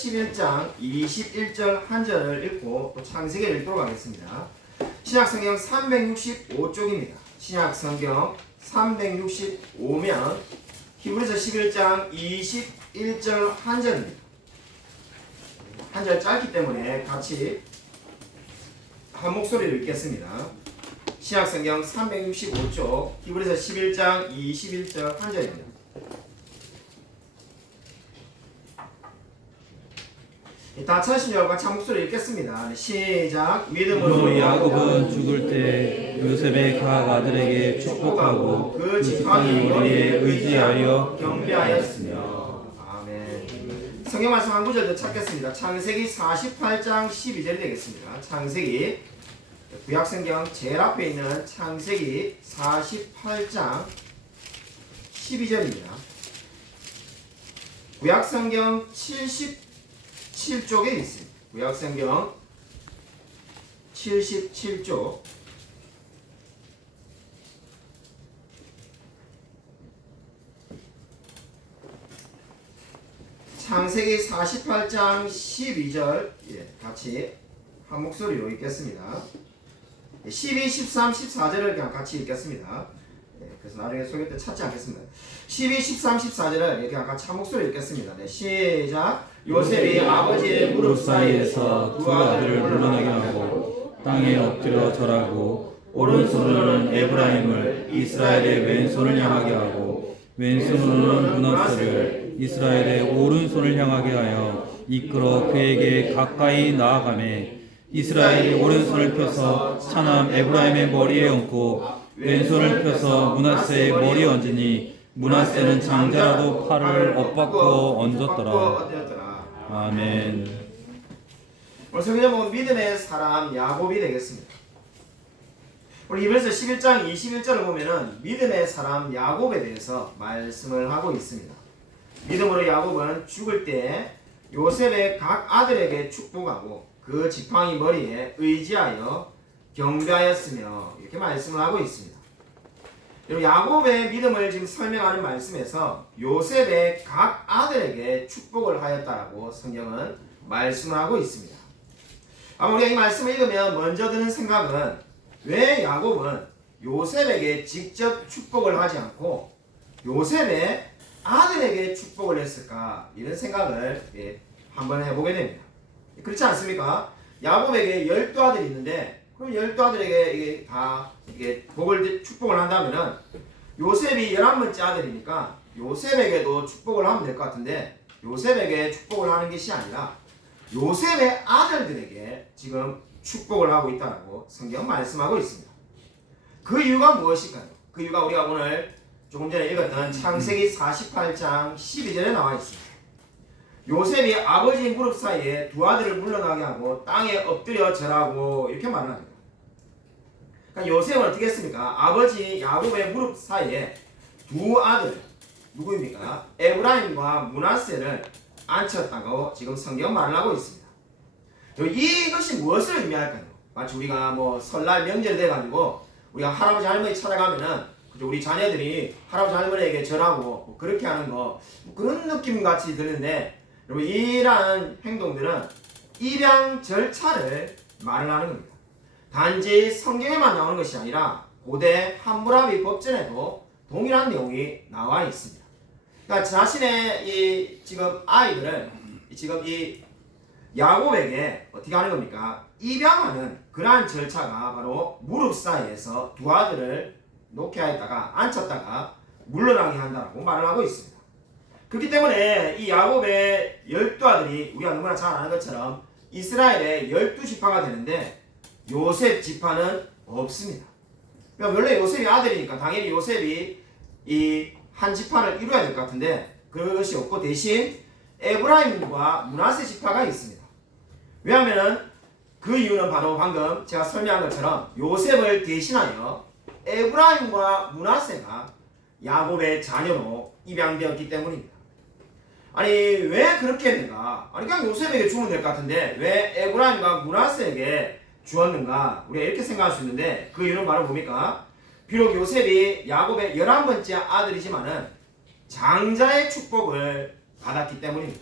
11장 21절 한 절을 읽고 또 창세기를 읽도록 하겠습니다. 신약성경 365쪽입니다. 신약성경 365면 히브리서 11장 21절 한 절입니다. 한 절 짧기 때문에 같이 한 목소리로 읽겠습니다. 신약성경 365쪽 히브리서 11장 21절 한 절입니다. 다 찾으신 여러분 같이 한 목소리 읽겠습니다. 시작. 믿음으로 야곱은 죽을 때 요셉의 각 아들에게 축복하고 그 지팡이 머리에 의지하여 경배하였으며. 아멘. 성경 말씀 한 구절 더 찾겠습니다. 창세기 48장 12절이 되겠습니다. 창세기 구약성경 제일 앞에 있는 창세기 48장 12절입니다. 구약성경 77쪽에 있습니다. 구약성경 77쪽 창세기 48장 12절 같이 한 목소리로 읽겠습니다. 12, 13, 14절을 그냥 같이 읽겠습니다. 그래서 나중에 소개 때 찾지 않겠습니다. 12, 13, 14절을 그냥 같이 한 목소리 읽겠습니다. 시작. 요셉이 아버지의 무릎 사이에서 두 아들을 물러나게 하고 땅에 엎드려 절하고 오른손으로는 에브라임을 이스라엘의 왼손을 향하게 하고 왼손으로는 므낫세를 이스라엘의 오른손을 향하게 하여 이끌어 그에게 가까이 나아가매 이스라엘이 오른손을 펴서 차남 에브라임의 머리에 얹고 왼손을 펴서 므낫세의 머리에 얹으니 므낫세는 장자라도 팔을 엇바꾸어 얹었더라. 아멘. 오늘 성경 보면 믿음의 사람 야곱이 되겠습니다. 우리 이번에서 11장 21절을 보면은 믿음의 사람 야곱에 대해서 말씀을 하고 있습니다. 믿음으로 야곱은 죽을 때 요셉의 각 아들에게 축복하고 그 지팡이 머리에 의지하여 경배하였으며 이렇게 말씀을 하고 있습니다. 야곱의 믿음을 지금 설명하는 말씀에서 요셉의 각 아들에게 축복을 하였다라고 성경은 말씀을 하고 있습니다. 우리가 이 말씀을 읽으면 먼저 드는 생각은 왜 야곱은 요셉에게 직접 축복을 하지 않고 요셉의 아들에게 축복을 했을까? 이런 생각을 한번 해보게 됩니다. 그렇지 않습니까? 야곱에게 12아들이 있는데 그럼 12아들에게 다 복을 축복을 한다면은 요셉이 11번째 아들이니까 요셉에게도 축복을 하면 될 것 같은데 요셉에게 축복을 하는 것이 아니라 요셉의 아들들에게 지금 축복을 하고 있다고 성경 말씀하고 있습니다. 그 이유가 무엇일까요? 그 이유가 우리가 오늘 조금 전에 읽었던 창세기 48장 12절에 나와 있습니다. 요셉이 아버지 무릎 사이에 두 아들을 물러나게 하고 땅에 엎드려 절하고 이렇게 말을 합니다. 그러니까 요셉은 어떻게 했습니까? 아버지 야곱의 무릎 사이에 두 아들 누구입니까? 에브라임과 므낫세를 앉혔다고 지금 성경 말을 하고 있습니다. 이것이 무엇을 의미할까요? 마치 우리가 뭐 설날 명절 돼가지고 우리가 할아버지 할머니 찾아가면은 우리 자녀들이 할아버지 할머니에게 절하고 뭐 그렇게 하는 거 뭐 그런 느낌 같이 드는데 여러분 이러한 행동들은 입양 절차를 말을 하는 겁니다. 단지 성경에만 나오는 것이 아니라 고대 함무라비 법전에도 동일한 내용이 나와 있습니다. 그러니까 자신의 이 지금 아이들을 지금 이 야곱에게 어떻게 하는 겁니까? 입양하는 그러한 절차가 바로 무릎 사이에서 두 아들을 놓게 하였다가 앉혔다가 물러나게 한다고 말을 하고 있습니다. 그렇기 때문에 이 야곱의 12아들이 우리가 너무나 잘 아는 것처럼 이스라엘의 12지파가 되는데 요셉 지파는 없습니다. 그러니까 원래 요셉이 아들이니까 당연히 요셉이 이 한 지파를 이루어야 될 것 같은데 그것이 없고 대신 에브라임과 므낫세 지파가 있습니다. 왜냐하면 그 이유는 바로 방금 제가 설명한 것처럼 요셉을 대신하여 에브라임과 므낫세가 야곱의 자녀로 입양되었기 때문입니다. 아니 왜 그렇게 했는가? 아니 그냥 요셉에게 주면 될 것 같은데 왜 에브라임과 므낫세에게 주었는가? 우리가 이렇게 생각할 수 있는데 그 이유는 바로 뭡니까? 비록 요셉이 야곱의 11번째 아들이지만은 장자의 축복을 받았기 때문입니다.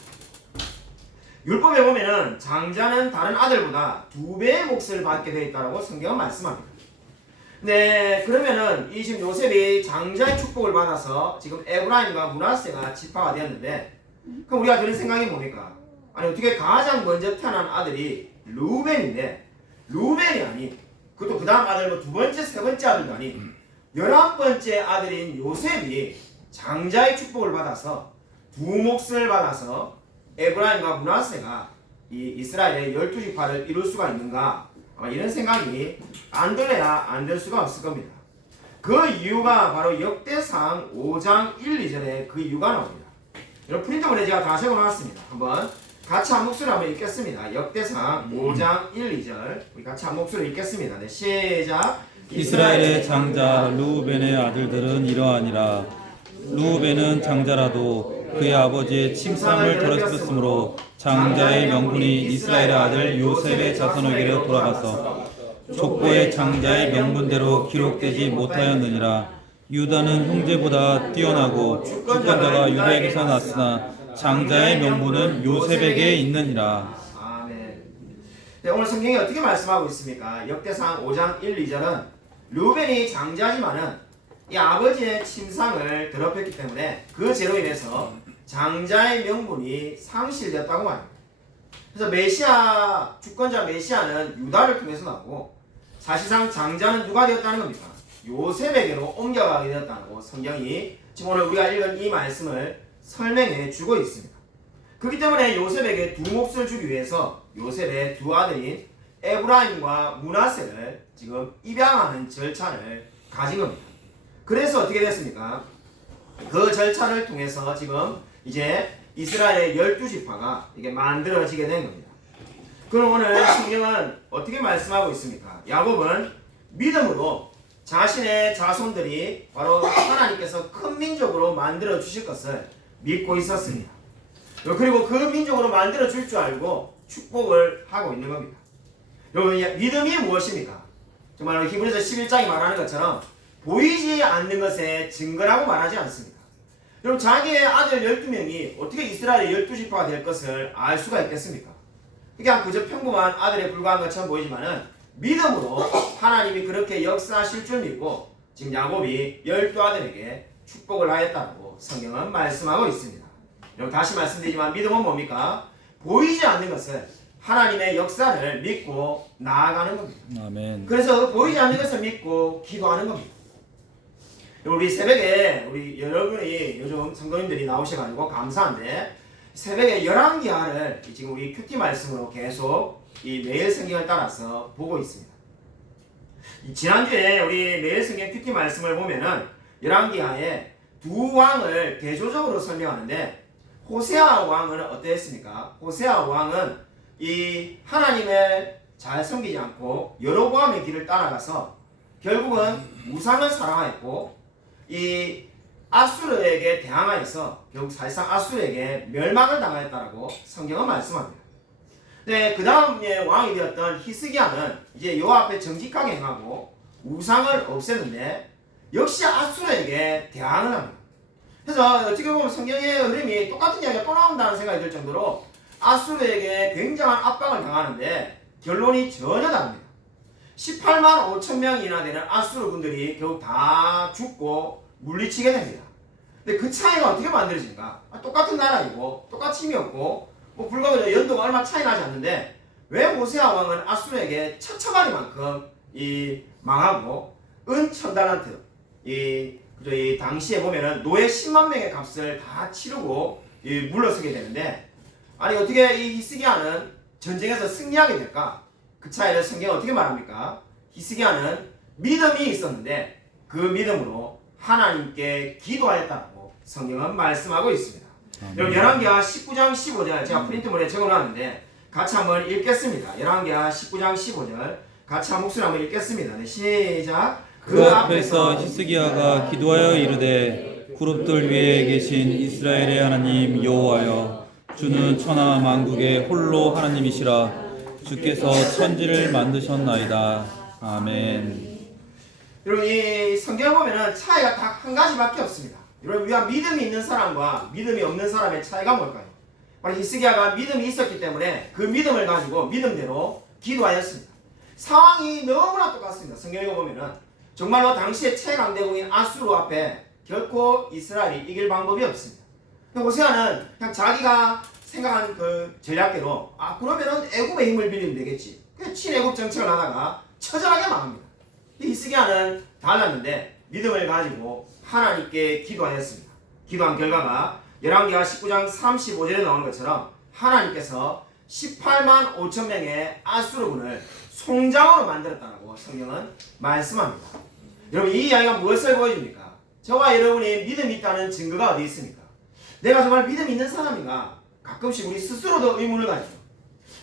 율법에 보면은 장자는 다른 아들보다 2배의 몫을 받게 되어 있다고 성경은 말씀합니다. 네, 그러면은 이 지금 요셉이 장자의 축복을 받아서 지금 에브라임과 므낫세가 지파가 되었는데, 그럼 우리가 드는 생각이 뭡니까? 아니, 어떻게 가장 먼저 태어난 아들이 르우벤인데, 르우벤이 아닌, 그것도 그 다음 아들 뭐 두 번째, 세 번째 아들도 아닌 11번째 아들인 요셉이 장자의 축복을 받아서 두 몫을 받아서 에브라임과 므낫세가 이 이스라엘의 12지파를 이룰 수가 있는가? 아마 이런 생각이 안 들어야 안 될 수가 없을 겁니다. 그 이유가 바로 역대상 5장 1, 2절에 그 이유가 나옵니다. 여러분 프린터본에 제가 다 적어놨습니다. 한번 같이 한 목소리 한번 읽겠습니다. 역대상 5장 1, 2절 우리 같이 한 목소리 읽겠습니다. 네, 시작. 이스라엘의 장자 르우벤의 아들들은 이러하니라. 르우벤은 장자라도 그의 아버지의 침상을 더럽혔으므로 장자의 명분이 이스라엘의 아들 요셉의 자손에게로 돌아가서 족보의 장자의 명분대로 기록되지 못하였느니라. 유다는 형제보다 뛰어나고 주권자가 유다에게서 났으나 장자의 명분은 요셉에게 있느니라. 아멘. 네, 오늘 성경이 어떻게 말씀하고 있습니까? 역대상 5장 1, 2절은 르우벤이 장자지만은 이 아버지의 침상을 더럽혔기 때문에 그 죄로 인해서 장자의 명분이 상실되었다고 말합니다. 그래서 메시아, 주권자 메시아는 유다를 통해서 나오고 사실상 장자는 누가 되었다는 겁니까? 요셉에게로 옮겨가게 되었다고 성경이 지금 오늘 우리가 읽은 이 말씀을 설명해 주고 있습니다. 그렇기 때문에 요셉에게 두 몫을 주기 위해서 요셉의 두 아들인 에브라임과 므낫세를 지금 입양하는 절차를 가진 겁니다. 그래서 어떻게 됐습니까? 그 절차를 통해서 지금 이제 이스라엘의 12지파가 이게 만들어지게 된 겁니다. 그럼 오늘 성경은 어떻게 말씀하고 있습니까? 야곱은 믿음으로 자신의 자손들이 바로 하나님께서 큰 민족으로 만들어 주실 것을 믿고 있었습니다. 그리고 그 민족으로 만들어 줄 줄 알고 축복을 하고 있는 겁니다. 여러분, 믿음이 무엇입니까? 정말 히브리서 11장이 말하는 것처럼 보이지 않는 것에 증거라고 말하지 않습니다. 여러분, 자기의 아들 12명이 어떻게 이스라엘의 12지파가 될 것을 알 수가 있겠습니까? 그냥 그저 평범한 아들에 불과한 것처럼 보이지만은 믿음으로 하나님이 그렇게 역사하실 줄 믿고 지금 야곱이 12아들에게 축복을 하였다고 성경은 말씀하고 있습니다. 여러분, 다시 말씀드리지만 믿음은 뭡니까? 보이지 않는 것을 하나님의 역사를 믿고 나아가는 겁니다. 아멘. 그래서 보이지 않는 것을 믿고 기도하는 겁니다. 우리 새벽에 우리 여러분이 요즘 성도님들이 나오셔가지고 감사한데 새벽에 열왕기하를 지금 우리 큐티 말씀으로 계속 이 매일 성경을 따라서 보고 있습니다. 지난주에 우리 매일 성경 큐티 말씀을 보면은 열왕기하에 두 왕을 대조적으로 설명하는데 호세아 왕은 어땠습니까? 호세아 왕은 이 하나님을 잘 섬기지 않고 여로보암의 길을 따라가서 결국은 우상을 사랑하였고 이 아수르에게 대항하여서 결국 사실상 아수르에게 멸망을 당하였다라고 성경은 말씀합니다. 네, 그 다음에 왕이 되었던 히스기야는 이제 여호와 앞에 정직하게 행하고 우상을 없앴는데 역시 아수르에게 대항을 합니다. 그래서 어떻게 보면 성경의 흐름이 똑같은 이야기가 또 나온다는 생각이 들 정도로 아수르에게 굉장한 압박을 당하는데 결론이 전혀 다릅니다. 18만 5천 명이나 되는 아수르 분들이 결국 다 죽고 물리치게 됩니다. 근데 그 차이가 어떻게 만들어진가? 똑같은 나라이고 똑같이 힘이 없고 뭐 불과 연도가 얼마 차이 나지 않는데 왜 호세아 왕은 아수르에게 처처마리만큼 이 망하고 은 1000달란트 이 당시에 보면은 노예 10만 명의 값을 다 치르고 물러서게 되는데 아니 어떻게 이 히스기야는 전쟁에서 승리하게 될까? 그 차이를 성경은 어떻게 말합니까? 히스기야는 믿음이 있었는데 그 믿음으로 하나님께 기도하였다고 성경은 말씀하고 있습니다. 여러분 열왕기하 19장 15절 제가 프린트물에 적어놨는데 같이 한번 읽겠습니다. 열왕기하 19장 15절 같이 한 목소리 한번 읽겠습니다. 네, 시작. 그 앞에서 히스기야가 기도하여 이르되 그룹들 위에 계신 이스라엘의 하나님 여호와여 주는 천하 만국의 홀로 하나님이시라. 주께서 천지를 만드셨나이다. 아멘. 여러분 이 성경을 보면은 차이가 딱 한 가지밖에 없습니다. 여러분 우리가 믿음이 있는 사람과 믿음이 없는 사람의 차이가 뭘까요? 바로 히스기야가 믿음이 있었기 때문에 그 믿음을 가지고 믿음대로 기도하였습니다. 상황이 너무나 똑같습니다. 성경에 보면은 정말로 당시의 최강대국인 아수르 앞에 결코 이스라엘이 이길 방법이 없습니다. 호세아는 그냥 자기가 생각한 그 전략대로 그러면은 애굽의 힘을 빌리면 되겠지. 그냥 친애굽 정책을 하다가 처절하게 망합니다. 히스기야는 달랐는데 믿음을 가지고 하나님께 기도하였습니다. 기도한 결과가 열왕기하 19장 35절에 나오는 것처럼 하나님께서 18만 5천 명의 아수르군을 송장으로 만들었다고 성경은 말씀합니다. 여러분 이 이야기가 무엇을 보여줍니까? 저와 여러분이 믿음이 있다는 증거가 어디 있습니까? 내가 정말 믿음이 있는 사람인가? 가끔씩 우리 스스로도 의문을 가지죠.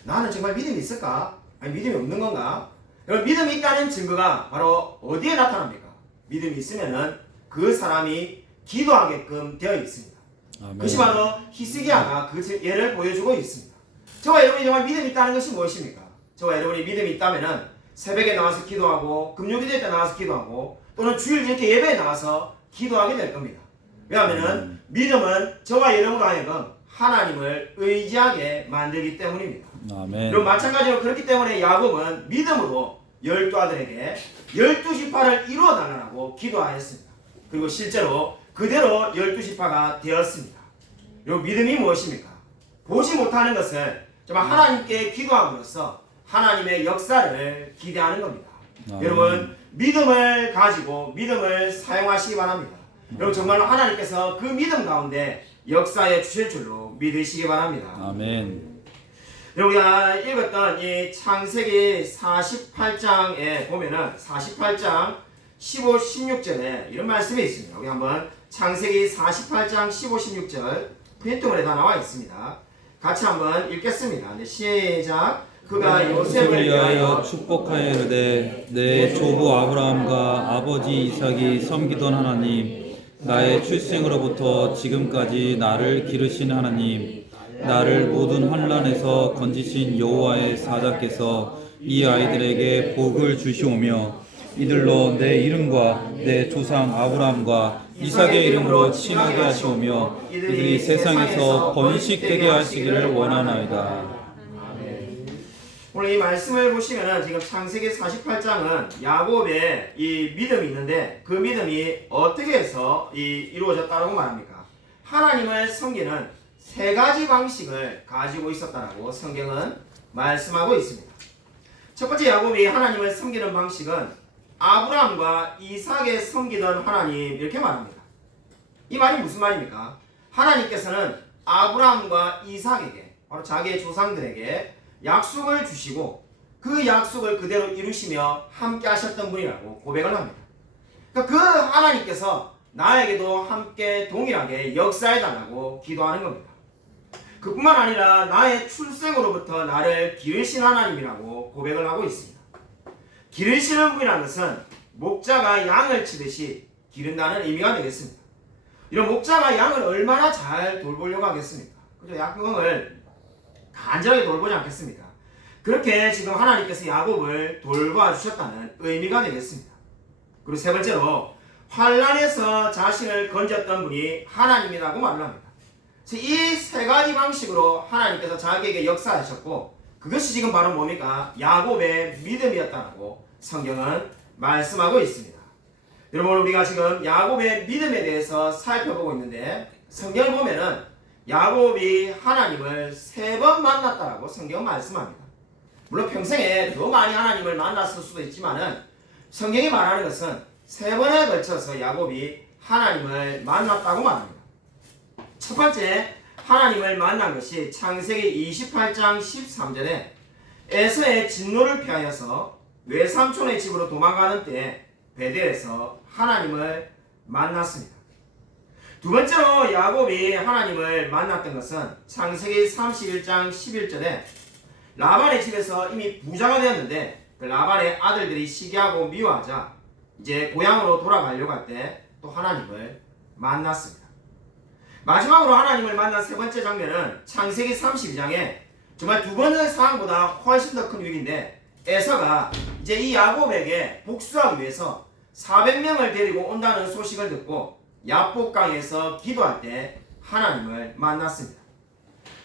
나는 정말 믿음이 있을까? 아니 믿음이 없는 건가? 여러분 믿음이 있다는 증거가 바로 어디에 나타납니까? 믿음이 있으면은 그 사람이 기도하게끔 되어 있습니다. 아멘. 그것이 바로 히스기야가 그 예를 보여주고 있습니다. 저와 여러분이 정말 믿음이 있다는 것이 무엇입니까? 저와 여러분이 믿음이 있다면은 새벽에 나와서 기도하고 금요기도회 때 나와서 기도하고 또는 주일 이렇게 예배에 나와서 기도하게 될 겁니다. 왜냐하면은 믿음은 저와 여러분으로 하여금 하나님을 의지하게 만들기 때문입니다. 아멘. 그리고 마찬가지로 그렇기 때문에 야곱은 믿음으로 12아들에게 12지파를 이루어 달라고 기도하였습니다. 그리고 실제로 그대로 12지파가 되었습니다. 이 믿음이 무엇입니까? 보지 못하는 것을 정말 하나님께 기도함으로써 하나님의 역사를 기대하는 겁니다. 여러분 믿음을 가지고 믿음을 사용하시기 바랍니다. 여러분 정말로 하나님께서 그 믿음 가운데 역사해 주실 줄로 믿으시기 바랍니다. 아멘. 여러분 우리가 읽었던 이 창세기 48장에 보면은 48장 15, 16절에 이런 말씀이 있습니다. 우리 한번 창세기 48장 15, 16절 프린트물에 다 나와 있습니다. 같이 한번 읽겠습니다. 네, 시작. 그가 요셉을 위하여 축복하여 이르되 내 조부 아브라함과 아버지 이삭이 섬기던 하나님, 나의 출생으로부터 지금까지 나를 기르신 하나님, 나를 모든 환난에서 건지신 여호와의 사자께서 이 아이들에게 복을 주시오며 이들로 내 이름과 내 조상 아브라함과 이삭의 이름으로 칭하게 하시오며 이들이 세상에서 번식되게 하시기를 원하나이다. 오늘 이 말씀을 보시면은 지금 창세기 48장은 야곱의 이 믿음이 있는데 그 믿음이 어떻게 해서 이루어졌다고 말합니까? 하나님을 섬기는 세 가지 방식을 가지고 있었다라고 성경은 말씀하고 있습니다. 첫 번째 야곱이 하나님을 섬기는 방식은 아브라함과 이삭에 섬기던 하나님 이렇게 말합니다. 이 말이 무슨 말입니까? 하나님께서는 아브라함과 이삭에게 바로 자기의 조상들에게 약속을 주시고 그 약속을 그대로 이루시며 함께 하셨던 분이라고 고백을 합니다. 그러니까 그 하나님께서 나에게도 함께 동일하게 역사해달라고 기도하는 겁니다. 그뿐만 아니라 나의 출생으로부터 나를 기르신 하나님이라고 고백을 하고 있습니다. 기르시는 분이라는 것은 목자가 양을 치듯이 기른다는 의미가 되겠습니다. 이런 목자가 양을 얼마나 잘 돌보려고 하겠습니까? 그죠? 양을 간절하게 돌보지 않겠습니까? 그렇게 지금 하나님께서 야곱을 돌봐 주셨다는 의미가 되겠습니다. 그리고 세 번째로 환난에서 자신을 건졌던 분이 하나님이라고 말을 합니다. 이 세 가지 방식으로 하나님께서 자기에게 역사하셨고 그것이 지금 바로 뭡니까? 야곱의 믿음이었다고 성경은 말씀하고 있습니다. 여러분 우리가 지금 야곱의 믿음에 대해서 살펴보고 있는데 성경을 보면은 야곱이 하나님을 3번 만났다라고 성경은 말씀합니다. 물론 평생에 더 많이 하나님을 만났을 수도 있지만은 성경이 말하는 것은 3번에 걸쳐서 야곱이 하나님을 만났다고 말합니다. 첫 번째 하나님을 만난 것이 창세기 28장 13절에 에서의 진노를 피하여서 외삼촌의 집으로 도망가는 때에 베델에서 하나님을 만났습니다. 두 번째로 야곱이 하나님을 만났던 것은 창세기 31장 11절에 라반의 집에서 이미 부자가 되었는데 그 라반의 아들들이 시기하고 미워하자 이제 고향으로 돌아가려고 할 때 또 하나님을 만났습니다. 마지막으로 하나님을 만난 세 번째 장면은 창세기 32장에 정말 두 번의 상황보다 훨씬 더 큰 위기인데 에서가 이제 이 야곱에게 복수하기 위해서 400명을 데리고 온다는 소식을 듣고 야복강에서 기도할 때 하나님을 만났습니다.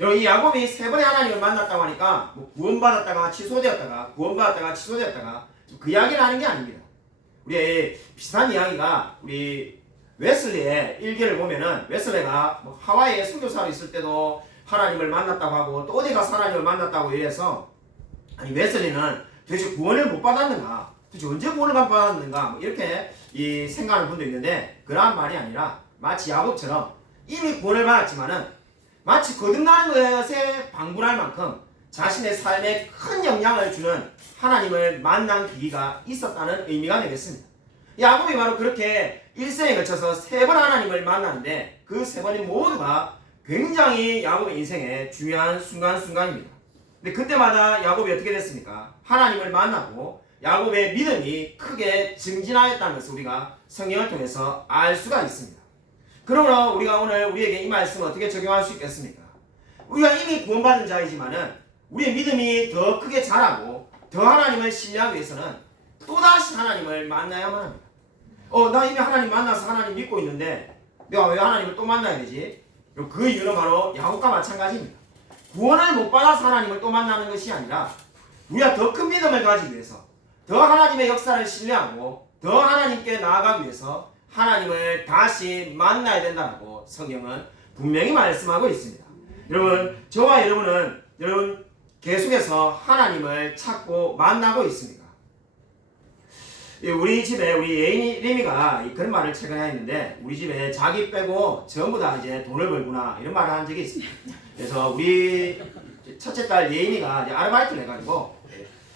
여러분 이 야곱이 세 번의 하나님을 만났다고 하니까 뭐 구원받았다가 취소되었다가 구원받았다가 취소되었다가 그 이야기를 하는 게 아닙니다. 우리 비슷한 이야기가 우리 웨슬리의 일기를 보면은 웨슬리가 뭐 하와이에 선교사로 있을 때도 하나님을 만났다고 하고 또 어디 가서 하나님을 만났다고 이래서 아니 웨슬리는 도대체 구원을 못 받았는가? 도대체 언제 구원을 받았는가? 뭐 이렇게 이 생각하는 분도 있는데 그러한 말이 아니라 마치 야곱처럼 이미 구원을 받았지만은 마치 거듭나는 것에 방불할 만큼 자신의 삶에 큰 영향을 주는 하나님을 만난 계기가 있었다는 의미가 되겠습니다. 야곱이 바로 그렇게 일생에 걸쳐서 세 번 하나님을 만나는데 그 세 번이 모두가 굉장히 야곱의 인생에 중요한 순간순간입니다. 근데 그때마다 야곱이 어떻게 됐습니까? 하나님을 만나고 야곱의 믿음이 크게 증진하였다는 것을 우리가 성경을 통해서 알 수가 있습니다. 그러므로 우리가 오늘 우리에게 이 말씀을 어떻게 적용할 수 있겠습니까? 우리가 이미 구원받은 자이지만은 우리의 믿음이 더 크게 자라고 더 하나님을 신뢰하기 위해서는 또다시 하나님을 만나야만 합니다. 나 이미 하나님 만나서 하나님 믿고 있는데 내가 왜 하나님을 또 만나야 되지? 그 이유는 바로 야곱과 마찬가지입니다. 구원을 못 받아서 하나님을 또 만나는 것이 아니라 우리가 더 큰 믿음을 가지기 위해서 더 하나님의 역사를 신뢰하고 더 하나님께 나아가기 위해서 하나님을 다시 만나야 된다고 성경은 분명히 말씀하고 있습니다. 여러분, 저와 여러분 계속해서 하나님을 찾고 만나고 있습니다. 우리 집에 우리 예인이 레미가 그런 말을 최근에 했는데 우리 집에 자기 빼고 전부 다 이제 돈을 벌구나 이런 말을 한 적이 있습니다. 그래서 우리 첫째 딸 예인이가 이제 아르바이트를 해가지고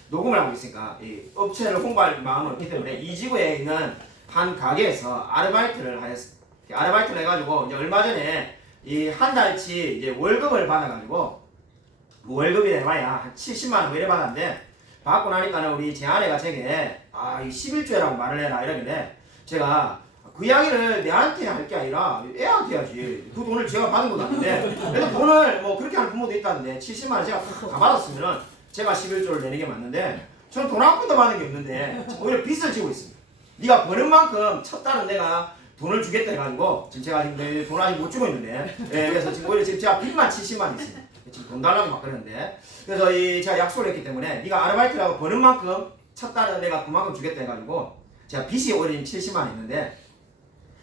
녹음을 하고 있으니까 이 업체를 홍보할 마음은 없기 때문에 이 지구에 있는 한 가게에서 아르바이트를 하였습니다. 아르바이트를 해가지고 이제 얼마 전에 이 한 달치 이제 월급을 받아가지고 월급이 해봐야 한 70만 원 이래 받았는데 받고 나니까는 우리 제 아내가 제게 이 11조라고 말을 해라 이러길래 제가 그 이야기를 내한테 할 게 아니라 애한테 해야지. 그 돈을 제가 받은 것도 아닌데 그래도 돈을 뭐 그렇게 하는 부모도 있다는데 70만 원 제가 다 받았으면은 제가 11조를 내는 게 맞는데 저는 돈 한 푼도 받은 게 없는데 오히려 빚을 지고 있습니다. 네가 버는 만큼 첫 달은 내가 돈을 주겠다 해가지고 지금 제가 지금 돈 아직 못 주고 있는데 그래서 지금 오히려 지금 제가 빚만 70만 있습니다. 지금 돈 달라고 막 그러는데 그래서 제가 약속을 했기 때문에 네가 아르바이트를 하고 버는 만큼 첫 달은 내가 그만큼 주겠다 해가지고 제가 빚이 오히려 70만 있는데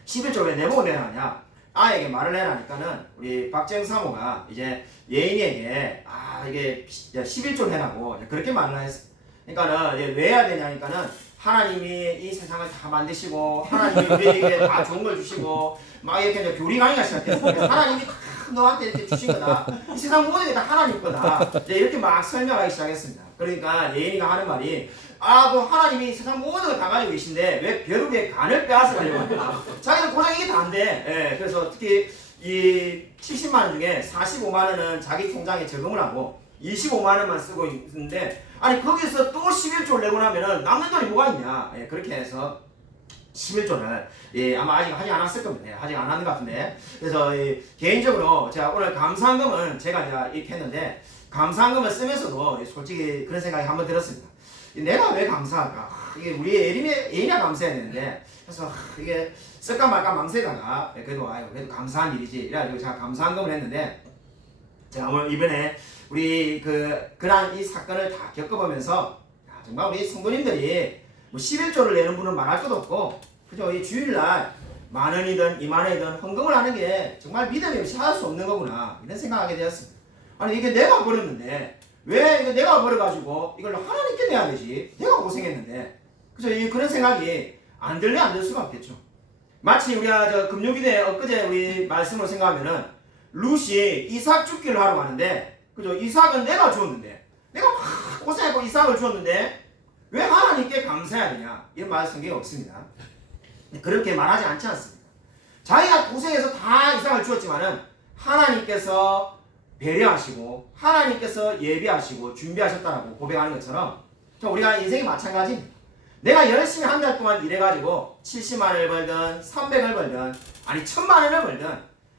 11조 왜 내보고 내라냐 아에게 말을 해라니까는 우리 박재영 사모가 이제 예인이에게 이게 11조를 해라고 그렇게 말을 했어요. 그러니까는 왜 해야 되냐니까는 하나님이 이 세상을 다 만드시고 하나님이 우리에게 다 좋은 걸 주시고 막 이렇게 이제 교리 강의가 시작했어요. 하나님이 다 너한테 이렇게 주신 거다. 이 세상 모든 게 다 하나님 거다. 이제 이렇게 막 설명하기 시작했습니다. 그러니까 예인이가 하는 말이 그 하나님이 세상 모든 걸 다 가지고 계신데 왜 벼룩의 간을 빼앗아 가려고 한다. 자기는 고작 이게 다 안 돼. 그래서 특히 이 70만 원 중에 45만 원은 자기 통장에 저금을 하고 25만 원만 쓰고 있는데 아니 거기서 또 11조를 내고 나면은 남는 돈이 뭐가 있냐. 그렇게 해서 11조를 아마 아직 하지 않았을 겁니다. 아직 안 하는 것 같은데 그래서 개인적으로 제가 오늘 감사한금은 제가 이렇게 했는데 감사한금을 쓰면서도 솔직히 그런 생각이 한번 들었습니다. 내가 왜 감사할까? 이게 우리 애인이가 감사해야 되는데 그래서 이게 쓸까 말까 망설이다가 그래도 감사한 일이지 이래가지고 제가 감사한금을 했는데 제가 오늘 이번에 우리 그런 이 사건을 다 겪어보면서 정말 우리 성도님들이 뭐 11조를 내는 분은 말할 것도 없고 그죠? 이 주일날 10,000원이든 20,000원이든 헌금을 하는 게 정말 믿음이 없이 할 수 없는 거구나 이런 생각하게 되었습니다. 아니 이게 내가 벌었는데 왜 이거 내가 벌어가지고 이걸 하나님께 내야 되지? 내가 고생했는데 그죠? 그런 생각이 안 들 수가 없겠죠. 마치 우리가 금요기대 엊그제 우리 말씀으로 생각하면은 룻이 이삭 죽기를 하러 가는데 그죠? 이삭은 내가 주었는데 내가 막 고생하고 이삭을 주었는데 왜 하나님께 감사해야 되냐? 이런 말 성경에 없습니다. 그렇게 말하지 않지 않습니다. 자기가 고생해서 다 이삭을 주었지만은 하나님께서 배려하시고 하나님께서 예비하시고 준비하셨다라고 고백하는 것처럼 우리가 인생이 마찬가지입니다. 내가 열심히 한 달 동안 일해가지고 70만 원을 벌든 300을 벌든 아니 1000만 원을 벌든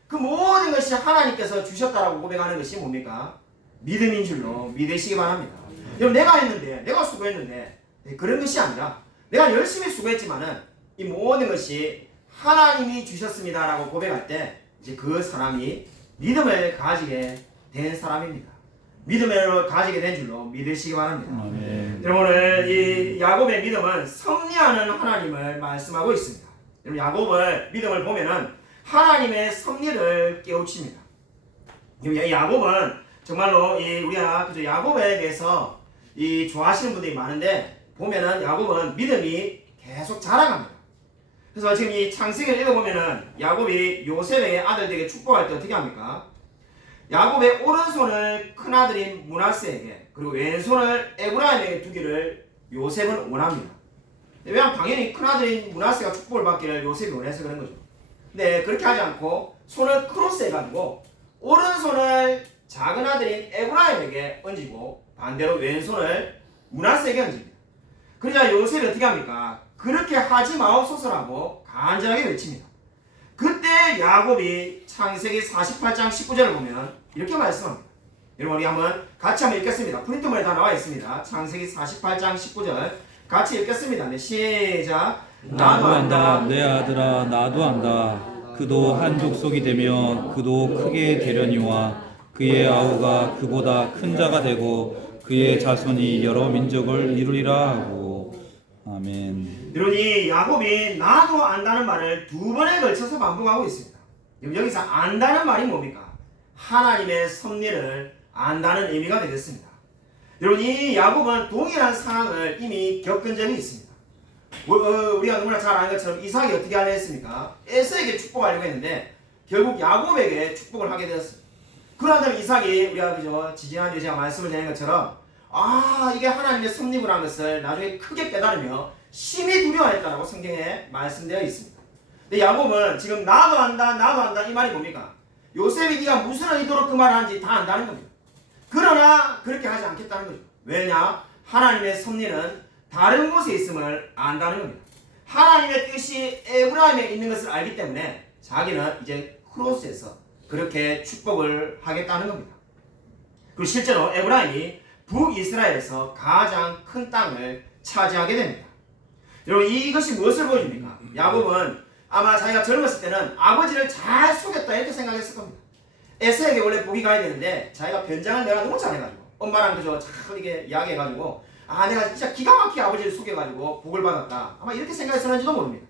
그 모든 것이 하나님께서 주셨다라고 고백하는 것이 뭡니까? 믿음인 줄로 믿으시기 바랍니다. 여러분 내가 했는데 내가 수고했는데 그런 것이 아니라 내가 열심히 수고했지만은 이 모든 것이 하나님이 주셨습니다라고 고백할 때 이제 그 사람이 믿음을 가지게 된 사람입니다. 믿음을 가지게 된 줄로 믿으시기 바랍니다. 아멘. 여러분 오늘 이 야곱의 믿음은 섭리하는 하나님을 말씀하고 있습니다. 여러분 야곱을 믿음을 보면은 하나님의 섭리를 깨우칩니다. 야곱은 정말로 우리가 그저 야곱에 대해서 좋아하시는 분들이 많은데 보면은 야곱은 믿음이 계속 자라갑니다. 그래서 지금 이 창세기를 읽어보면은 야곱이 요셉의 아들들에게 축복할 때 어떻게 합니까? 야곱의 오른손을 큰아들인 므낫세에게 그리고 왼손을 에브라임에게 두기를 요셉은 원합니다. 왜냐하면 당연히 큰아들인 므낫세가 축복을 받기를 요셉이 원해서 그런 거죠. 근데 그렇게 하지 않고 손을 크로스 해가지고 오른손을 작은 아들인 에브라임에게 얹고 반대로 왼손을 므낫세에게 얹습니다. 그러자 요셉이 어떻게 합니까? 그렇게 하지 마옵소서라고 간절하게 외칩니다. 그때 야곱이 창세기 48장 19절을 보면 이렇게 말씀합니다. 여러분 우리 같이 한번 읽겠습니다. 프린트물에 다 나와 있습니다. 창세기 48장 19절 같이 읽겠습니다. 네, 시작. 나도 안다 내 아들아 나도 안다. 그도 한 족속이 되며 그도 크게 되려니와 그의 아우가 그보다 큰 자가 되고 그의 자손이 여러 민족을 이루리라 하고. 아멘. 여러분 이 야곱이 나도 안다는 말을 두 번에 걸쳐서 반복하고 있습니다. 여기서 안다는 말이 뭡니까? 하나님의 섭리를 안다는 의미가 되겠습니다. 여러분 이 야곱은 동일한 상황을 이미 겪은 적이 있습니다. 우리가 너무나 잘 아는 것처럼 이삭이 어떻게 하려 했습니까? 에서에게 축복하려고 했는데 결국 야곱에게 축복을 하게 되었습니다. 그러다 이삭이 우리가 그저 지지난주에 제가 말씀을 드린 것처럼 이게 하나님의 섭리구라는 것을 나중에 크게 깨달으며 심히 두려워했다라고 성경에 말씀되어 있습니다. 근데 야곱은 지금 나도 안다 이 말이 뭡니까? 요셉이 네가 무슨 의도로 그 말을 하는지 다 안다는 겁니다. 그러나 그렇게 하지 않겠다는 거죠. 왜냐? 하나님의 섭리는 다른 곳에 있음을 안다는 겁니다. 하나님의 뜻이 에브라임에 있는 것을 알기 때문에 자기는 이제 크로스에서 그렇게 축복을 하겠다는 겁니다. 그리고 실제로 에브라임이 북이스라엘에서 가장 큰 땅을 차지하게 됩니다. 여러분 이것이 무엇을 보여줍니까? 야곱은 아마 자기가 젊었을 때는 아버지를 잘 속였다 이렇게 생각했을 겁니다. 에서에게 원래 복이 가야 되는데 자기가 변장을 내가 너무 잘해가지고 엄마랑 그저 참 이게 이야기해가지고 내가 진짜 기가 막히게 아버지를 속여가지고 복을 받았다 아마 이렇게 생각했었는지도 모릅니다.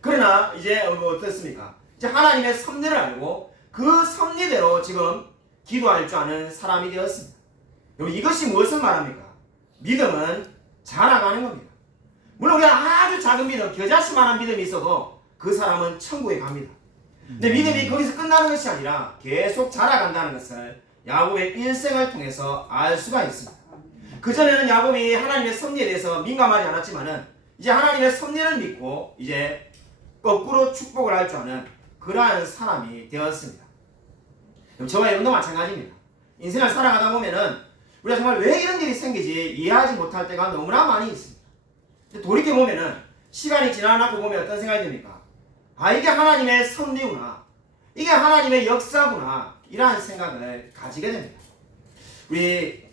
그러나 이제 어떻습니까? 이제 하나님의 섭리를 알고 그 섭리대로 지금 기도할 줄 아는 사람이 되었습니다. 여러분 이것이 무엇을 말합니까? 믿음은 자라가는 겁니다. 물론 그냥 아주 작은 믿음, 겨자씨만한 믿음이 있어도 그 사람은 천국에 갑니다. 근데 믿음이 거기서 끝나는 것이 아니라 계속 자라간다는 것을 야곱의 일생을 통해서 알 수가 있습니다. 그전에는 야곱이 하나님의 섭리에 대해서 민감하지 않았지만은 이제 하나님의 섭리를 믿고 이제 거꾸로 축복을 할 줄 아는 그러한 사람이 되었습니다. 저와 여러분도 마찬가지입니다. 인생을 살아가다 보면은 우리가 정말 왜 이런 일이 생기지 이해하지 못할 때가 너무나 많이 있습니다. 돌이켜보면은 시간이 지나고 보면 어떤 생각이 듭니까? 이게 하나님의 섭리구나. 이게 하나님의 역사구나. 이러한 생각을 가지게 됩니다. 우리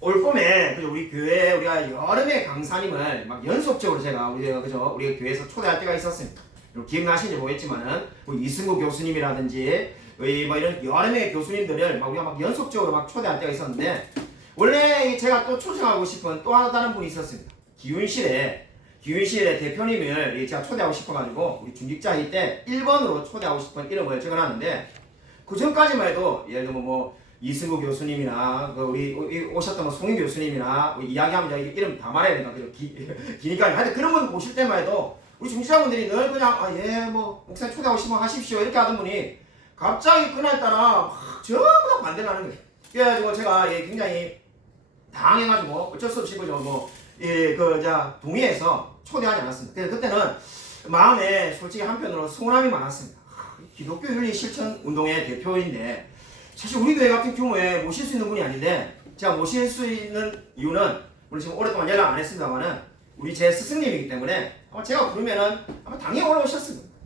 올 봄에 우리 교회에 우리가 여름에 강사님을 막 연속적으로 제가 우리 교회에서 초대할 때가 있었습니다. 기억나시는지 모르겠지만은 이승구 교수님이라든지 뭐 이런 여름의 교수님들을 우리가 막 연속적으로 막 초대할 때가 있었는데 원래 제가 또 초청하고 싶은 또 다른 분이 있었습니다. 기훈실의 대표님을 제가 초대하고 싶어가지고 우리 중직자회 때 1번으로 초대하고 싶은 이름을 적어놨는데 그 전까지만 해도 예를 들면 뭐 이승구 교수님이나 우리 오셨던 송희 교수님이나 이야기하면 이름 다 말해야 되니까 기니까 하여튼 그런 분 오실 때만 해도 우리 중직자분들이 늘 그냥 뭐 목사님 초대하고 싶으면 하십시오 이렇게 하던 분이 갑자기 그날따라 전부 다 반대를 하는 거예요. 그래가지고 제가 굉장히 당해가지고 어쩔 수 없이 동의해서 초대하지 않았습니다. 그래서 그때는 마음에 솔직히 한편으로 서운함이 많았습니다. 기독교 윤리 실천 운동의 대표인데 사실 우리 교회 같은 경우에 모실 수 있는 분이 아닌데 제가 모실 수 있는 이유는 물론 지금 오랫동안 연락 안 했습니다만은 우리 제 스승님이기 때문에 아마 제가 부르면은 아마 당연히 올라오셨을 겁니다.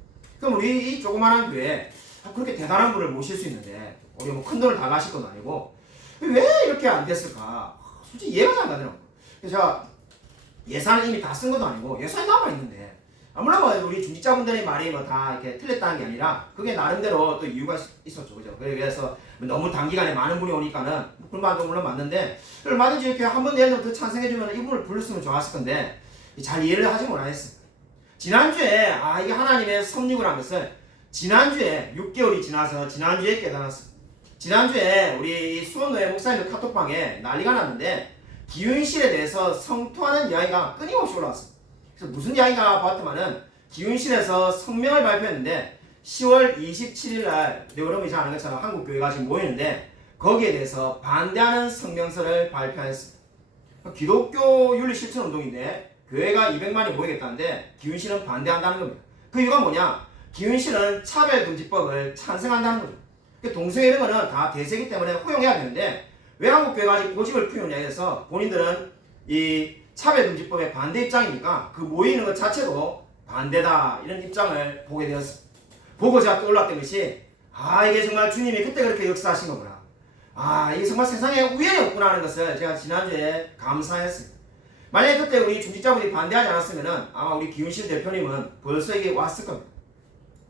그럼 우리 이 조그마한 교회에 그렇게 대단한 분을 모실 수 있는데 우리 뭐 큰 돈을 달라하실 건 아니고 왜 이렇게 안 됐을까? 솔직히 이해가 잘 안 가더라고요. 그래서 제가 예산을 이미 다 쓴 것도 아니고 예산이 남아있는데 물론 뭐 우리 중직자분들의 말이 뭐 다 이렇게 틀렸다는 게 아니라 그게 나름대로 또 이유가 있었죠, 그죠? 그래서 너무 단기간에 많은 분이 오니까는 불만도 물론 맞는데 얼마든지 이렇게 한 번 예를 들어 더 찬성해주면 이분을 불렀으면 좋았을 건데 잘 이해를 하지 못하겠습니다. 지난주에 이게 하나님의 섭리구라는 것을 지난주에 6개월이 지나서 지난주에 깨달았습니다. 지난주에 우리 수원노예 목사님들 카톡방에 난리가 났는데 기윤실에 대해서 성토하는 이야기가 끊임없이 올라왔습니다. 그래서 무슨 이야기가 봤더만은 기윤실에서 성명을 발표했는데 10월 27일 날 여러분이 잘 아는 것처럼 한국교회가 지금 모이는데 거기에 대해서 반대하는 성명서를 발표했습니다. 기독교 윤리실천운동인데 교회가 200만이 모이겠다는데 기윤실은 반대한다는 겁니다. 그 이유가 뭐냐? 기윤실은 차별금지법을 찬성한다는 거죠. 동성애 이런 거는 다 대세기 때문에 허용해야 되는데 왜 한국교회가 아직 고집을 피우느냐 해서 본인들은 이 차별금지법에 반대 입장이니까 그 모이는 것 자체도 반대다 이런 입장을 보게 되었습니다. 보고 제가 떠올랐던 것이 이게 정말 주님이 그때 그렇게 역사하신 거구나. 이게 정말 세상에 우연이 없구나 하는 것을 제가 지난주에 감사했습니다. 만약에 그때 우리 중직자분이 반대하지 않았으면은 아마 우리 기윤실 대표님은 벌써 이게 왔을 겁니다.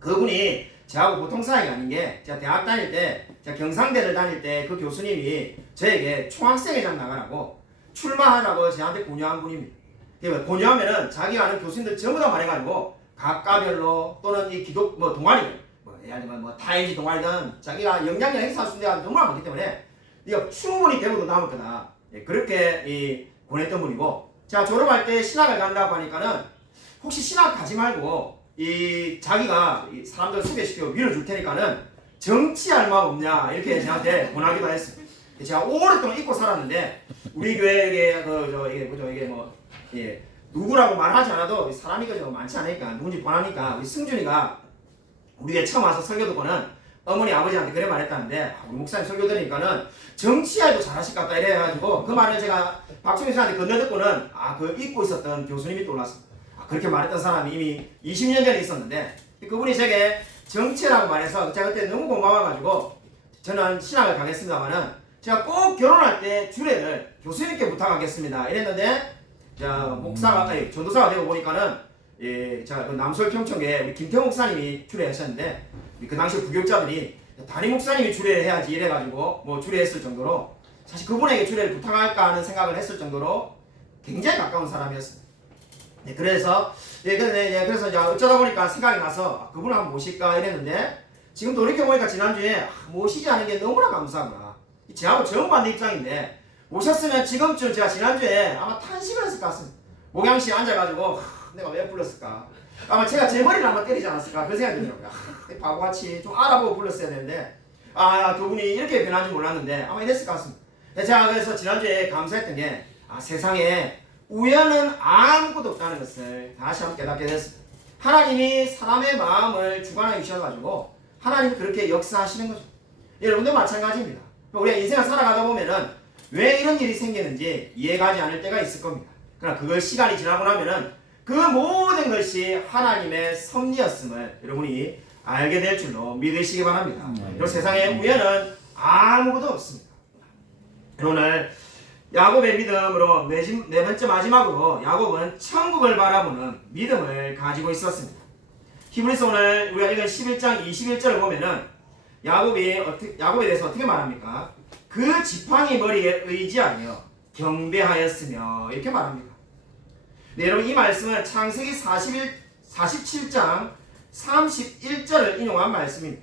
그분이 저하고 보통 사이가 아닌 게 제가 대학 다닐 때 제가 경상대를 다닐 때 그 교수님이 저에게 총학생회장 나가라고 출마하라고 저한테 권유한 분입니다. 권유하면은 자기가 아는 교수님들 전부 다 말해가지고 각과별로 또는 이 기독 동아리 예를 들면 타임지 동아리든 자기가 영향력 행사할 수 있는 데가 너무나 많기 때문에 네가 충분히 배우도 남을 거다. 그렇게 권했던 분이고 제가 졸업할 때 신학을 간다고 하니까는 혹시 신학 가지 말고 자기가 사람들 소개시키고 밀어줄 테니까는 정치할 마음 없냐 이렇게 저한테 권하기도 했어요. 제가 오랫동안 잊고 살았는데 우리 교회에 누구라고 말하지 않아도 사람이 그저 많지 않으니까 누군지 뻔하니까 우리 승준이가 우리 교회 처음 와서 설교 듣고는 어머니 아버지한테 그래 말했다는데 우리 목사님 설교 들으니까는 정치알도 잘하실 것 같다 이래가지고 그 말을 제가 박정희 씨한테 건네듣고는 그 잊고 있었던 교수님이 떠올랐습니다. 그렇게 말했던 사람이 이미 20년 전에 있었는데 그분이 제게 정치라고 말해서 제가 그때 너무 고마워가지고 저는 신학을 가겠습니다만은 제가 꼭 결혼할 때 주례를 교수님께 부탁하겠습니다 이랬는데 전도사가 되고 보니까는 제가 그 남서울 평촌에 우리 김태호 목사님이 주례하셨는데 그 당시 부교육자들이 담임 목사님이 주례를 해야지 이래가지고 주례했을 정도로 사실 그분에게 주례를 부탁할까 하는 생각을 했을 정도로 굉장히 가까운 사람이었습니다. 그래서 그래서 이제 어쩌다 보니까 생각이 나서 그분을 한번 모실까 이랬는데 지금 돌이켜보니까 지난주에 모시지 않은 게 너무나 감사하구나. 저하고 정반대 입장인데 모셨으면 지금쯤 제가 지난주에 아마 탄식을 했을 것 같습니다. 목양씨에 앉아가지고 내가 왜 불렀을까? 아마 제가 제 머리를 한번 때리지 않았을까? 그런 생각이 들더라고요. 바보같이 좀 알아보고 불렀어야 되는데 그분이 이렇게 변한 줄 몰랐는데 아마 이랬을 것 같습니다. 제가 그래서 지난주에 감사했던 게 세상에 우연은 아무것도 없다는 것을 다시 한번 깨닫게 됐습니다. 하나님이 사람의 마음을 주관하게 주셔가지고 하나님이 그렇게 역사하시는 거죠. 여러분도 마찬가지입니다. 우리가 인생을 살아가다 보면은 왜 이런 일이 생기는지 이해가지 않을 때가 있을 겁니다. 그러나 그걸 시간이 지나고 나면은 그 모든 것이 하나님의 섭리였음을 여러분이 알게 될 줄로 믿으시기 바랍니다. 그리고 세상에 우연은 아무것도 없습니다. 오늘 야곱의 믿음으로 네 번째 마지막으로 야곱은 천국을 바라보는 믿음을 가지고 있었습니다. 히브리서 오늘 우리가 읽은 11장 21절을 보면은 야곱에 대해서 어떻게 말합니까? 그 지팡이 머리에 의지하여 경배하였으며 이렇게 말합니다. 네, 여러분 이 말씀은 창세기 47장 31절을 인용한 말씀입니다.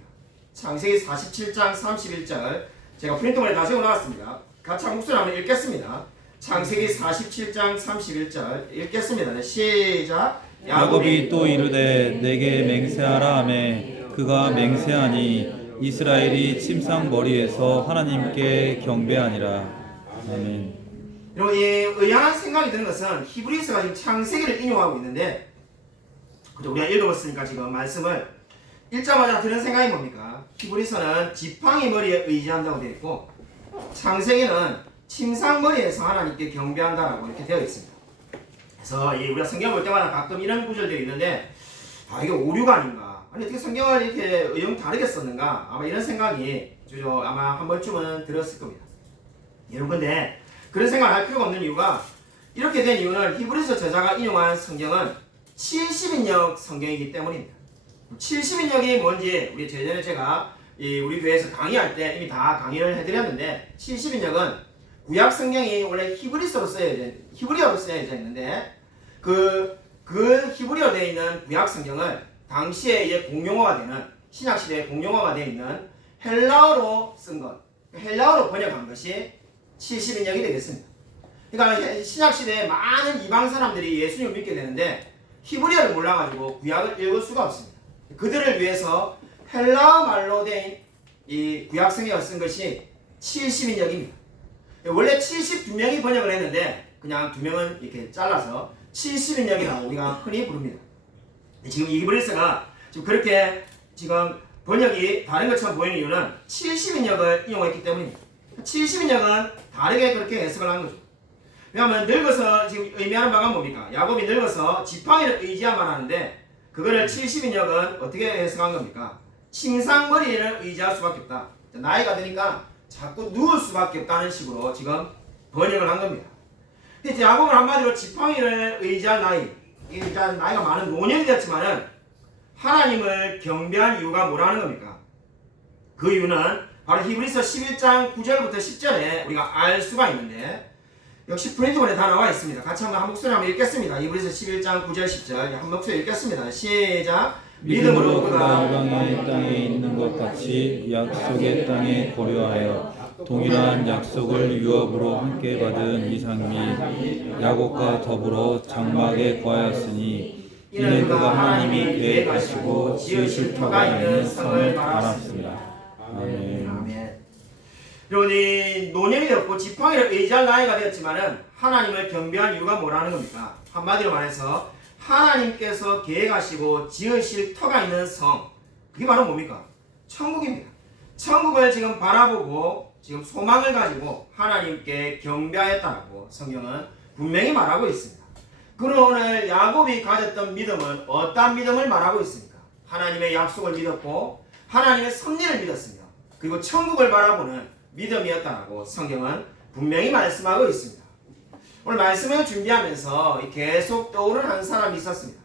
창세기 47장 31절 제가 프린트본에 가지고 나왔습니다. 같이 한 목소리 한번 읽겠습니다. 창세기 47장 31절 읽겠습니다. 네, 시작. 야곱이 또 이르되 내게 맹세하라 하매 그가 맹세하니 이스라엘이 침상 머리에서 하나님께 경배하니라. 아멘. 여러분 이 의아한 생각이 드는 것은 히브리서가 지금 창세기를 인용하고 있는데 우리가 읽어봤으니까 지금 말씀을 읽자마자 드는 생각이 뭡니까? 히브리서는 지팡이 머리에 의지한다고 되어 있고 창세기는 침상 머리에서 하나님께 경배한다라고 이렇게 되어 있습니다. 그래서 우리가 성경 볼 때마다 가끔 이런 구절들이 있는데 이게 오류가 아닌가? 아니 어떻게 성경을 이렇게 영 다르게 썼는가? 아마 이런 생각이 아마 한 번쯤은 들었을 겁니다. 여러분 근데 그런 생각을 할 필요가 없는 이유가 이렇게 된 이유는 히브리서 저자가 인용한 성경은 70인역 성경이기 때문입니다. 70인역이 뭔지 우리 예전에 제가 우리 교회에서 강의할 때 이미 다 강의를 해드렸는데 70인역은 구약 성경이 원래 히브리어로 쓰여져 있는데 그 히브리어로 되어 있는 구약 성경을 당시에 이제 공용어가 되는 신약 시대에 공용어가 되어 있는 헬라어로 쓴 것, 헬라어로 번역한 것이 70인역이 되겠습니다. 그러니까 신약 시대에 많은 이방 사람들이 예수님을 믿게 되는데 히브리어를 몰라가지고 구약을 읽을 수가 없습니다. 그들을 위해서 헬라어 말로 된 이 구약 성경을 쓴 것이 70인역입니다. 원래 72명이 번역을 했는데 그냥 2명은 이렇게 잘라서 70인역이라고 우리가 흔히 부릅니다. 지금 이 히브리서가 지금 그렇게 지금 번역이 다른 것처럼 보이는 이유는 70인역을 이용했기 때문입니다. 70인역은 다르게 그렇게 해석을 한 거죠. 왜냐하면 늙어서 지금 의미하는 바가 뭡니까? 야곱이 늙어서 지팡이를 의지하만 하는데 그거를 70인역은 어떻게 해석한 겁니까? 침상머리를 의지할 수밖에 없다. 나이가 드니까 자꾸 누울 수밖에 없다는 식으로 지금 번역을 한 겁니다. 근데 야곱은 한마디로 지팡이를 의지할 나이, 일단 나이가 많은 노년이 됐지만은 하나님을 경배한 이유가 뭐라는 겁니까? 그 이유는 바로 히브리서 11장 9절부터 10절에 우리가 알 수가 있는데 역시 프린트본에 다 나와 있습니다. 같이 한 목소리 한번 읽겠습니다. 히브리서 11장 9절 10절 한 목소리 읽겠습니다. 시작. 믿음으로 그가 이방의 땅에 있는 것 같이 약속의 땅에 고려하여 동일한 약속을 유업으로 함께 받은 이삭이 야곱과 더불어 장막에 거하였으니 이는 그가 하나님이 계획하시고 지으실 터가 있는 성을 알았습니다. 아멘. 여러분 이 노년이 되었고 지팡이를 의지할 나이가 되었지만은 하나님을 경배한 이유가 뭐라는 겁니까? 한마디로 말해서 하나님께서 계획하시고 지으실 터가 있는 성, 그게 바로 뭡니까? 천국입니다. 천국을 지금 바라보고 지금 소망을 가지고 하나님께 경배하였다고 성경은 분명히 말하고 있습니다. 그럼 오늘 야곱이 가졌던 믿음은 어떠한 믿음을 말하고 있습니까? 하나님의 약속을 믿었고 하나님의 섭리를 믿었으며 그리고 천국을 바라보는 믿음이었다고 성경은 분명히 말씀하고 있습니다. 오늘 말씀을 준비하면서 계속 떠오르는 한 사람이 있었습니다.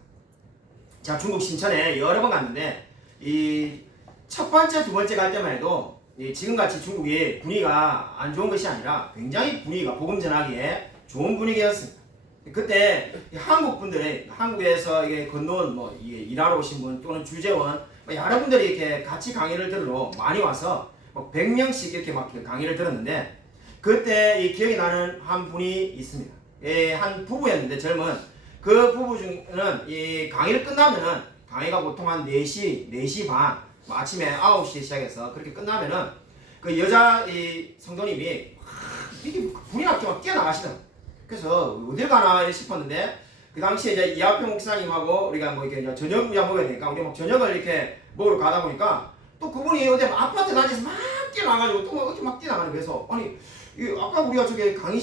제가 중국 신천에 여러 번 갔는데 이 첫 번째, 두 번째 갈 때만 해도 지금같이 중국이 분위기가 안 좋은 것이 아니라 굉장히 분위기가 복음 전하기에 좋은 분위기였습니다. 그때 한국 분들이 한국에서 이게 건너온 일하러 오신 분 또는 주재원 여러 분들이 이렇게 같이 강의를 들으러 많이 와서 100명씩 이렇게 막 강의를 들었는데 그때 이 기억이 나는 한 분이 있습니다. 한 부부였는데 젊은 그 부부 중에는 이 강의를 끝나면은 강의가 보통 한 4시 반 아침에 9시에 시작해서 그렇게 끝나면은 그 여자 이 성도님이 이게 불이 났게 막 뛰어나가시더라고요. 그래서 어딜 가나 싶었는데 그 당시에 이제 이하평 목사님하고 우리가 이렇게 저녁 먹어야 되니까 우리 막 저녁을 이렇게 먹으러 가다 보니까 또 그분이 어디 아파트 단지에서 막 뛰어나가지고 또 이렇게 막 뛰어나가는 그래서 아니 아까 우리가 저기 강의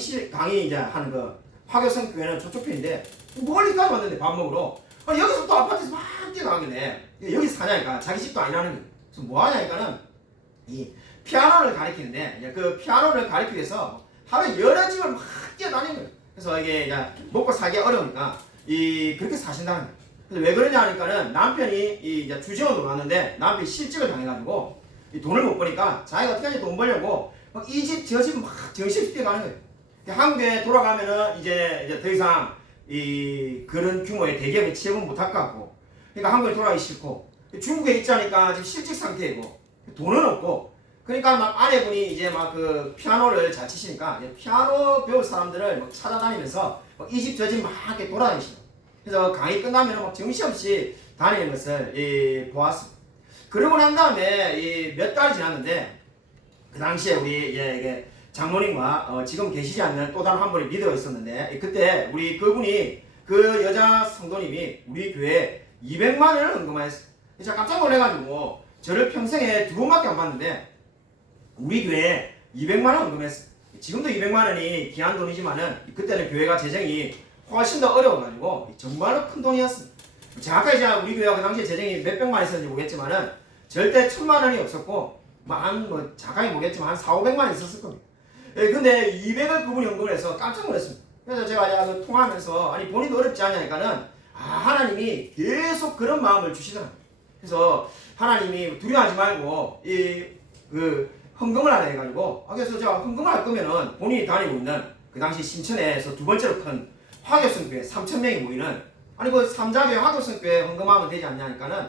이제 하는 그 화교성 교회는 저쪽 편인데 멀리까지 왔는데 밥 먹으러 아니 여기서 또 아파트에서 막 뛰어나가겠네. 여기 사냐니까 자기 집도 아니라는 거예요. 그래서 뭐 하냐니까는 이 피아노를 가르치는데 그 피아노를 가르치기 위해서 하루에 여러 집을 막 뛰어다니는 거예요. 그래서 이게 이제 먹고 살기가 어려우니까 그렇게 사신다는 거예요. 그래서 왜 그러냐 하니까는 남편이 이제 주재원으로 왔는데 남편이 실직을 당해가지고 이 돈을 못 버니까 자기가 어떻게 하지 돈 벌려고 막 이 집 저 집 막 정신없이 뛰어가는 거예요. 한국에 돌아가면은 이제 더 이상 그런 규모의 대기업에 취업은 못할 것 같고 그러니까 한국에 돌아가기 싫고 중국에 있자니까 지금 실직 상태이고 돈은 없고 그러니까 막 아내분이 이제 막 그 피아노를 잘 치시니까 피아노 배울 사람들을 막 찾아다니면서 이 집 저 집 막 이렇게 돌아다니시죠. 그래서 강의 끝나면 막 정신없이 다니는 것을 보았습니다. 그러고 난 다음에 몇 달이 지났는데 그 당시에 우리 이게 장모님과 지금 계시지 않는 또 다른 한 분이 리더가 있었는데 그때 우리 그분이 그 여자 성도님이 우리 교회에 200만 원을 헌금하였어요. 제가 깜짝 놀래가지고 저를 평생에 2번밖에 안 봤는데 우리 교회에 200만 원 헌금했어요. 지금도 200만 원이 귀한 돈이지만은 그때는 교회가 재정이 훨씬 더 어려워가지고 정말로 큰 돈이었습니다. 정확하게 제가 우리 교회가 그 당시에 재정이 몇백만 있었는지 모르겠지만은 절대 1000만 원이 없었고 정확하게 모르겠지만 한 4,500만 원 있었을 겁니다. 근데 200을 그분이 헌금을 해서 깜짝 놀랐습니다. 그래서 제가 통화하면서 아니 본인도 어렵지 않냐니까는 하나님이 계속 그런 마음을 주시더라고요. 그래서 하나님이 두려워하지 말고 헌금을 하라 해가지고, 그래서 제가 헌금을 할 거면은 본인이 다니고 있는 그 당시 신천에서 두 번째로 큰 화교성교회 3,000명이 모이는, 아니 그 삼자교회 화교성교회 헌금하면 되지 않냐니까는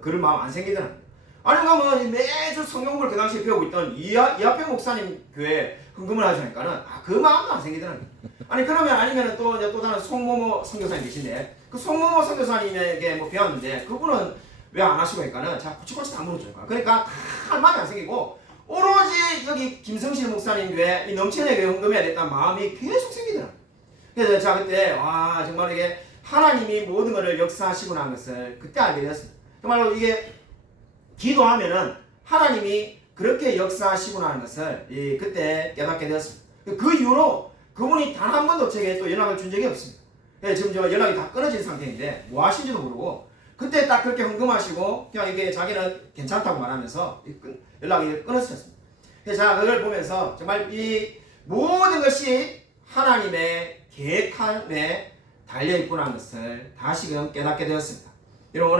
그런 마음 안 생기더라고요. 아니 그러면 매주 성경을 그 당시에 배우고 있던 이하평 목사님 교회 헌금을 하시니까는 그 마음도 안 생기더라고요. 아니 그러면 아니면은 또 다른 송모모 선교사님 계신데, 그 송모모 선교사님에게 뭐 배웠는데 그분은 왜 안 하시고 하니까는 자 코치코치 다 물어줘요. 그러니까 다 마음이 안 생기고 오로지 여기 김성실 목사님 교회 이 넘치는 교회 헌금해야 됐다는 마음이 계속 생기더라고요. 그래서 제가 그때 정말 이게 하나님이 모든 것을 역사하시고 난 것을 그때 알게 되었습니다. 정말로 이게 기도하면은 하나님이 그렇게 역사하시고 나는 것을 그때 깨닫게 되었습니다. 그 이후로 그분이 단 한 번도 제게 또 연락을 준 적이 없습니다. 지금 저 연락이 다 끊어진 상태인데 뭐 하신지도 모르고 그때 딱 그렇게 헌금하시고 그냥 이게 자기는 괜찮다고 말하면서 연락이 끊어졌습니다. 그래서 제가 그걸 보면서 정말 이 모든 것이 하나님의 계획함에 달려있구나 하는 것을 다시금 깨닫게 되었습니다. 여러분 오늘